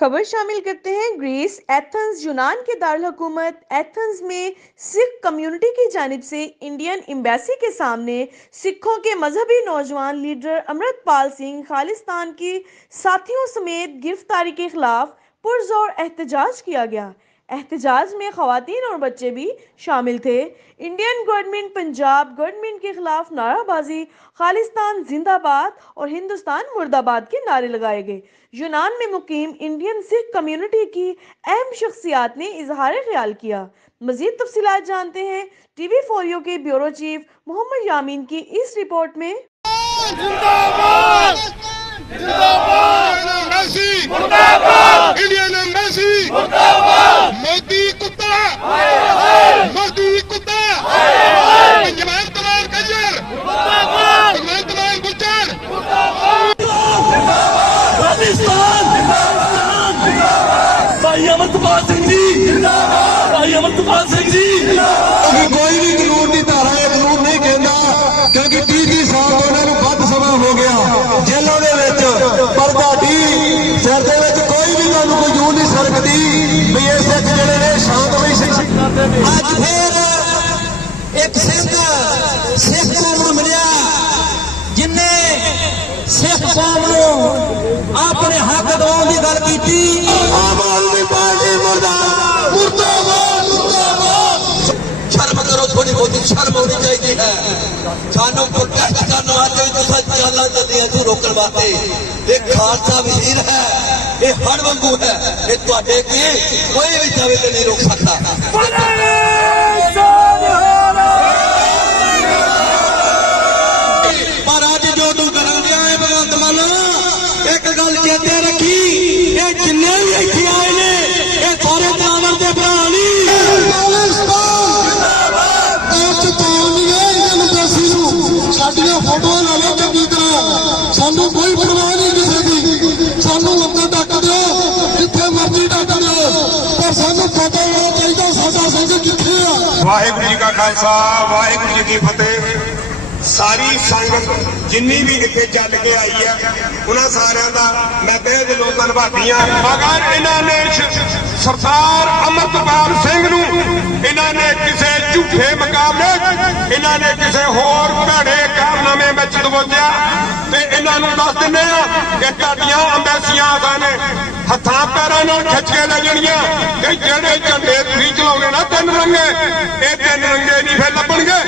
खबर शामिल करते हैं ग्रीस एथेंस यूनान के दारुल हुकूमत एथेंस में सिख कम्युनिटी की जानिब से इंडियन एम्बेसी के सामने सिखों के मजहबी नौजवान लीडर अमृतपाल सिंह खालिस्तान की साथियों समेत गिरफ्तारी के खिलाफ पुरजोर एहतजाज किया गया। एहतजाज में खवातीन और बच्चे भी शामिल थे। इंडियन गवर्नमेंट पंजाब गवर्नमेंट के खिलाफ नाराबाजी, खालिस्तान जिंदाबाद और हिंदुस्तान मुर्दाबाद के नारे लगाए गए। यूनान में मुकीम इंडियन सिख कम्युनिटी की अहम शख्सियात ने इजहार ख्याल किया। मजीद तफसीलात जानते हैं टीवी फोरियो के ब्यूरो चीफ मोहम्मद यामीन की इस रिपोर्ट में। जिंदाबाद जिंदाबाद एम्बेसी मुर्दाबाद इंडियन एम्बेसी मुर्दाबाद मोदी कुत्ता मोदी कुत्ता भगवंत मान गजर मुर्दाबाद भगवंत मान गुज्जर मुर्दाबाद पाकिस्तान भाई अमृतपाल सिंह जी जिंदाबाद भाई अमृतपाल सिंह जी कोई भी कानून की धारा है कानून नहीं कहता क्योंकि 30 साल उन्होंने बद समय हो गया जेलों पर सिर के कोई भी गल कोई जू नहीं सरकती भी ये सिख जड़े ने शांतमई अज फिर एक सिख कौम मिलिया जिन्ने सिख कौम अपने हक दिवाने की गल की। आम आदमी पार्टी मुर्दाबाद मुर्दाबाद मुर्दाबाद। शर्म करो, थोड़ी बहुत शर्म होनी चाहिए है। सानू प्रोटेस्ट करने वास्ते चालां चलदियां तू रोकण वास्ते एक खालसा वजीर है, ये हड़ वांगू है, ये तुहाडे की कोई भी चाहे तो नहीं रोक सकता। पर अज जो तू कर दिया है भगवंत मान, एक गल चेते रखी, ये जिन्ने भी इत्थे आए ने ये सारे बराबर दे भरा नहीं। फोटो ला लो चंगी तरह, सानू कोई परवाह नहीं किसी की, सानू अंदर ढक दो जिथे मर्जी ढक दो, पर सानू पता होना चाहिए साडा सिंह किथे आ। वाहिगुरू जी का खालसा वाहिगुरू जी की फतेह। सारी संगत जिन्नी भी इतने चल के आई है उन्होंने सारिया का मैं तहे दिलों धन्नवादी हाँ। मगर इन्होंने सरदार अमृतपाल सिंह नूं इन्होंने किसी झूठे मुकाबले इन्होंने किसी होर भैड़े कारनामे में दबोचिया ते इन्होंने दस दिने कि तुहाडियां अंबैसियां ने हथां पैरों खिंच के ले जानियां ते जेड़े झंडे तुसीं चलाउणे ना 3 रंगे, ये 3 रंगे नहीं फिर लभणगे।